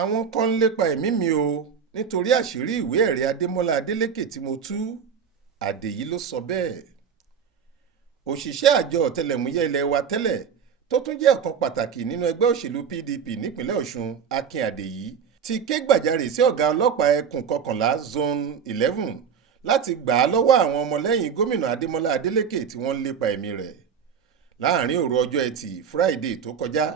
àwọn kan ń lépa ẹ̀mí mi o nítorí àṣírí ìwé ẹ̀rí Adémọ́lá Adeleke tí mo tú. Adeyi ló sọ bẹ́ẹ̀. Òṣìṣẹ́ àjọ ọ̀tẹlẹ̀múyẹ́ ilé wa tẹ́lẹ̀ tó tún jẹ́ ọ̀kan pàtàkì nínú ẹgbẹ́ òṣèlú PDP nípínlẹ̀ Ọ̀ṣun, Adeyi ti ké gbàjarè sí ọ̀gá ọlọ́pàá ẹkùn 11 zone 11 láti gbà á lọ́wọ́ àwọn ọmọlẹ́yìn gómìnà Adémọ́lá Adeleke tí wọ́n ń lépa ẹ̀mí rẹ̀. Láàárín òru ọjọ́ Ẹtì Friday tó kọjá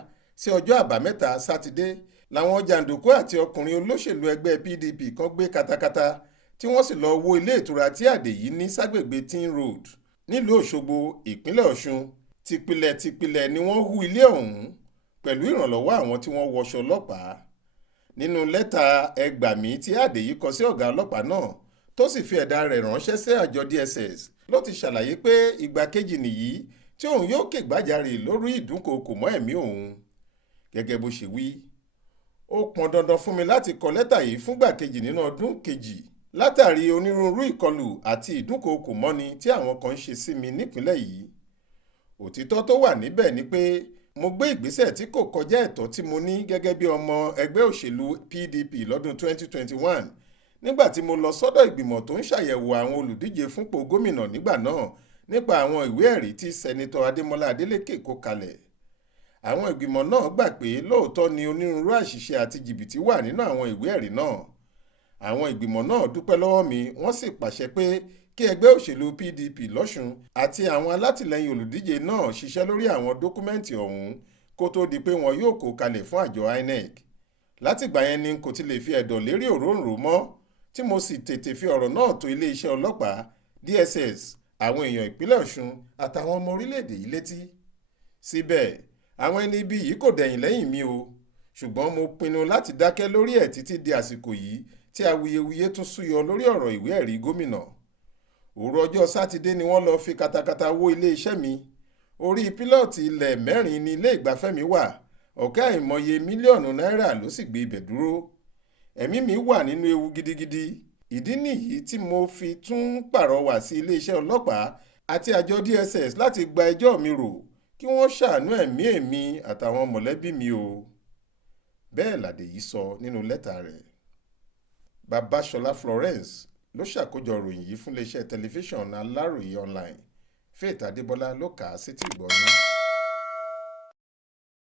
sí ọjọ́ Àbámẹ́ta Sátidé làwọn jàǹdùkú àti ọkùnrin olóṣèlú ẹgbẹ́ PDP kan gbé katakata tí wọ́n sì lọ wó ilé ìtura tí Adeyi ní ságbègbè Tin Road nílùú Òṣogbo, ìpínlẹ̀ Ọ̀ṣun. Tìpilẹ̀ ni wọ́n hú ilé ọ̀hún pẹ̀lú ìrànlọ́wọ́ àwọn tí wọ́n wọṣọ ọlọ́pàá. Nínú lẹ́tà ẹgbàmí tí Adeyi kọ sí ọ̀gá ọlọ́pàá náà tó sì fi ẹ̀dà rẹ̀ ránṣẹ́ sí àjọ DSS ló ti ṣàlàyé pé ìgbà kejì nìyí tí òun yóò ké gbàjarè lórí ìdúnkookò mọ́ ẹ̀mí òun. Gẹ́gẹ́ bó ṣe wí, ó pọn dandan fún mi láti kọ lẹ́tà yìí fúngbà kejì nínú ọdún kejì látàrí onírúurú ìkọlù àti ìdúnkookò mọ́ni tí àwọn kan ń ṣe sí mi nípìnlẹ̀ yìí. Òtítọ́ tó wà níbẹ̀ ni pé mo gbé ìgbésẹ̀ tí kò kọjá ẹ̀tọ́ tí mo ní gẹ́gẹ́ bí ọmọ ẹgbẹ́ òṣèlú PDP lọ́dún 2021 nígbà tí mo lọ sọ́dọ̀ ìgbìmọ̀ tó ń ṣàyẹ̀wò àwọn olùdíje fúnpò gómìnà nígbà náà nípa àwọn ìwé ẹ̀rí tí sẹ́nitọ́ Adémọ́lá Adeleke kó kalẹ̀. Àwọn ìgbìmọ̀ náà gbà pé lóòótọ́ ni onírúurú àṣìṣe àti jìbìtì wà nínú àwọn ìwé ẹ̀rí náà. Àwọn ìgbìmọ̀ náà dúpẹ́ lọ́wọ́ mi, wọ́n sì pàṣẹ pé kí ẹgbẹ́ òṣèlú PDP lọ́ṣun àti àwọn alátìlẹyìn olùdíje náà ṣiṣẹ́ lórí àwọn dókúmẹ́ǹtì ọ̀hún kó tó di pé wọn yóò kó kalẹ̀ fún àjọ INEC. Látìgbà yẹn ni kò ti lè fi ẹ̀dọ̀ lérí òróǹro mọ́, tí mo sì tètè fi ọ̀rọ̀ náà tó iléeṣẹ́ ọlọ́pàá, DSS, àwọn èèyàn ìpínlẹ̀ Ọ̀ṣun àtàwọn ọmọ orílẹ̀-èdè yìí létí. Síbẹ̀, àwọn ẹni ibi yìí kò dẹ̀yìn lẹ́yìn mi o, ṣùgbọ́n mo pinnu láti dákẹ́ lórí ẹ̀ títí di àsìkò yìí tí awuyewuye tún súyọ lórí ọ̀rọ̀ ìwé ẹ̀rí gómìnà. Òru ọjọ́ Sátidé ni wọ́n lọ fi katakata wó ilé-iṣẹ́ mi. Orí pílọ̀tì ilẹ̀ 4 ní ilé ìgbafẹ́ mi wà, ọ̀kẹ́ àìmọye mílíọ̀nù náírà ló sì gbé ibẹ̀ dúró. Ẹ̀mí mi wà nínú ewu gidigidi. Ìdí nìyí tí mo fi tún pàrọwà sí iléeṣẹ́ ọlọ́pàá àti àjọ DSS láti gba ẹjọ́ mi rò kí wọ́n ṣàánú ẹ̀mí èmi àtàwọn mọ̀lẹ́bí mi o. Bẹ́ẹ̀ l'Adeyi sọ nínú lẹ́tà rẹ̀. Babáṣọlá Florence ló ṣàkójọ ìròyìn yìí fún iléeṣẹ́ tẹlifíṣàn Aláròyé online. Faith Adébọ́lá ló kà á sétí ìgbọ́ yín.